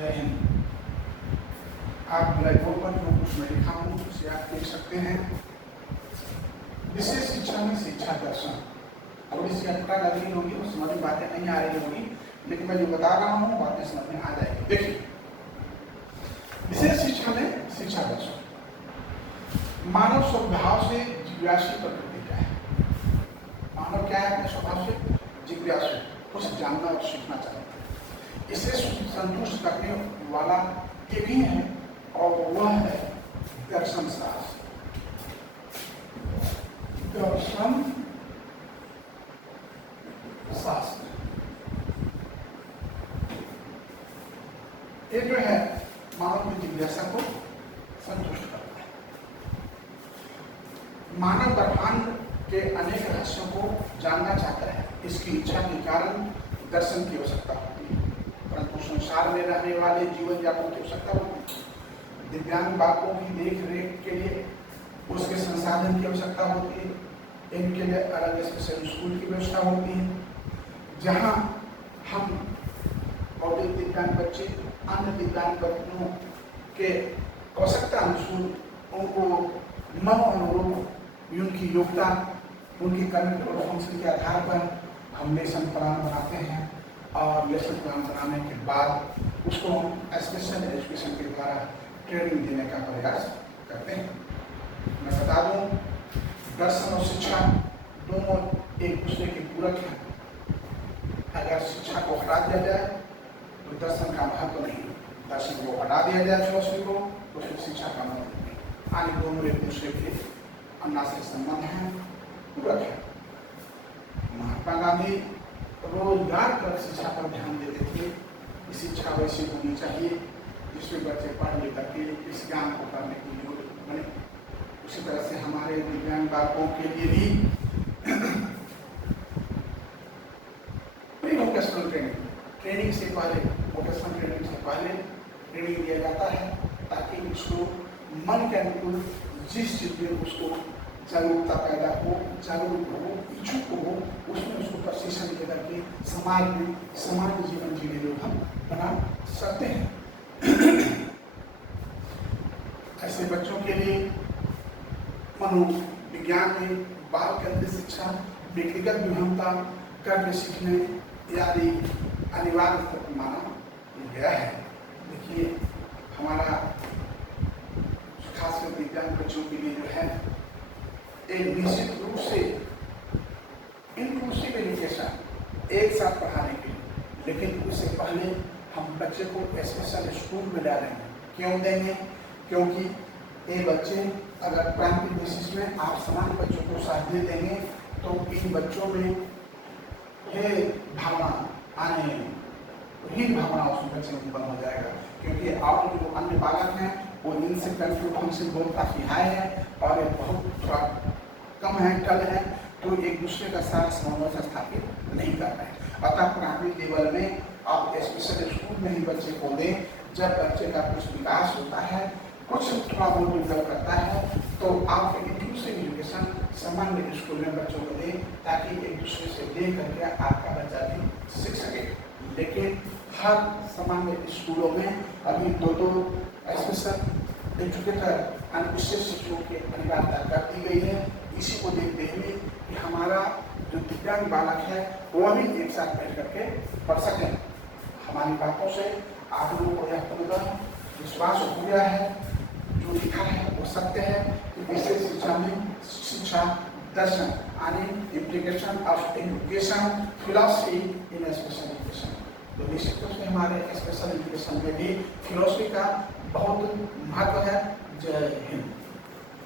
जय हिंद। आप black board पर जो कुछ मैं लिखा हूँ उसे आप देख सकते हैं। विशेष शिक्षा में शिक्षा दर्शन थोड़ी सी अटका लग रही होगी, उस समझ में बातें नहीं आ रही होगी, लेकिन मैं जो बता रहा हूँ बातें समझ में आ जाएगी। देखिए, विशेष शिक्षा में शिक्षा दर्शन मानव स्वभाव से जिज्ञासु प्रकृति का है। मानव क्या है? अपने स्वभाव से जिज्ञासु, कुछ जानना और सीखना चाहता है। इसे संतुष्ट करने वाला ये भी है और वह है दर्शन शास्त्र। दर्शन शास्त्र ये जो है मानव की जिज्ञासा को संतुष्ट करता है। मानव ब्रह्मांड के अनेक रहस्यों को जानना चाहता है। इसकी इच्छा के कारण दर्शन की आवश्यकता होती है, परंतु संसार में रहने वाले जीवन यापन की आवश्यकता होती है। दिव्यांग बालकों की देख रेख के लिए उसके संसाधन की आवश्यकता होती है। इनके लिए अलग स्पेशल स्कूल की व्यवस्था होती है, जहाँ हम भौतिक दिव्यांग बच्चे अन्य दिव्यांग बच्चों के आवश्यकता अनुसार उनको मन अनुरूप उनकी योग्यता, उनकी करंट और फंक्शन के आधार पर हम लेसन प्लान बनाते हैं और लेसन प्लान बनाने के बाद उसको स्पेशल एजुकेशन के द्वारा ट्रेनिंग देने का प्रयास करते हैं। मैं बता दूं, दर्शन और शिक्षा दोनों एक दूसरे के पूरक हैं। अगर शिक्षा को हटा दिया जाए तो दर्शन का महत्व नहीं, दर्शन को हटा दिया जाए फिलॉसफी को तो फिर शिक्षा का महत्व नहीं। आगे दोनों एक दूसरे के अन्नाश्रय संबंध हैं, पूरक है। महात्मा गांधी रोजगार पर शिक्षा पर ध्यान देते थे कि शिक्षा वैसी होनी चाहिए जिसमें बच्चे पढ़ लिख करके इस ज्ञान को करने की योग्य बने। उसी तरह से हमारे दिव्यांग बालकों के लिए भी प्री वोकेशनल ट्रेनिंग से पहले, वोकेशनल ट्रेनिंग से पहले ट्रेनिंग दिया जाता है ताकि उसको मन के अनुकूल जिस चीज में उसको जागरूकता पैदा हो, जागरूक हो, इच्छुक हो, उसमें उसको प्रशिक्षण दे करके समाज में समान जीवन जीने योग्य हम बना सकते हैं। ऐसे बच्चों के लिए मनोविज्ञान में बाल केंद्रित शिक्षा, व्यक्तिगत विहंगता करके सीखने आदि अनिवार्य माना गया है। देखिए, हमारा खासकर दिव्यांग बच्चों के लिए जो है एक निश्चित रूप से इंक्लूसिव एजुकेशन एक साथ पढ़ाने के लिए, लेकिन उससे पहले हम बच्चे को स्पेशल स्कूल में डालेंगे। क्यों देंगे? क्योंकि ये बच्चे अगर प्राइमरी बेसिस में आप समान बच्चों को साथ दे देंगे तो इन बच्चों में ये भावना आने, हीन भावना उस बच्चे में उत्पन्न हो जाएगा। क्योंकि आप जो अन्य बालक हैं वो इनसे कंफ्यूज फंक्शन बहुत काफ़ी हाई है और ये बहुत थोड़ा कम है, टल है, तो एक दूसरे का सारा समन्वय स्थापित नहीं कर रहे हैं। अतः प्राइमरी लेवल में आप स्पेशल स्कूल में ही बच्चे को दें। जब बच्चे का कुछ विकास होता है, कुछ थोड़ा बहुत डेवलप करता है, तो आप इंक्लूसिव एजुकेशन सामान्य स्कूल में बच्चों को दें ताकि एक दूसरे से ले करके आपका बच्चा भी सीख सके। लेकिन हर सामान्य स्कूलों में अभी दो स्पेशल एजुकेटर विशेष शिक्षकों की अनिवार्यता कर दी गई है। इसी को देखते हुए कि हमारा जो दिव्यांग बालक है वह भी एक साथ बैठ करके पढ़ सके। हमारी बातों से आप लोगों को यह पूरा विश्वास हो गया है, जो लिखा है वो सत्य है कि विशेष शिक्षा में शिक्षा दर्शन यानी implication of education philosophy in special education. तो निश्चित रूप से हमारे स्पेशल एजुकेशन में भी फिलॉसफी का बहुत महत्व है। जय हिंद।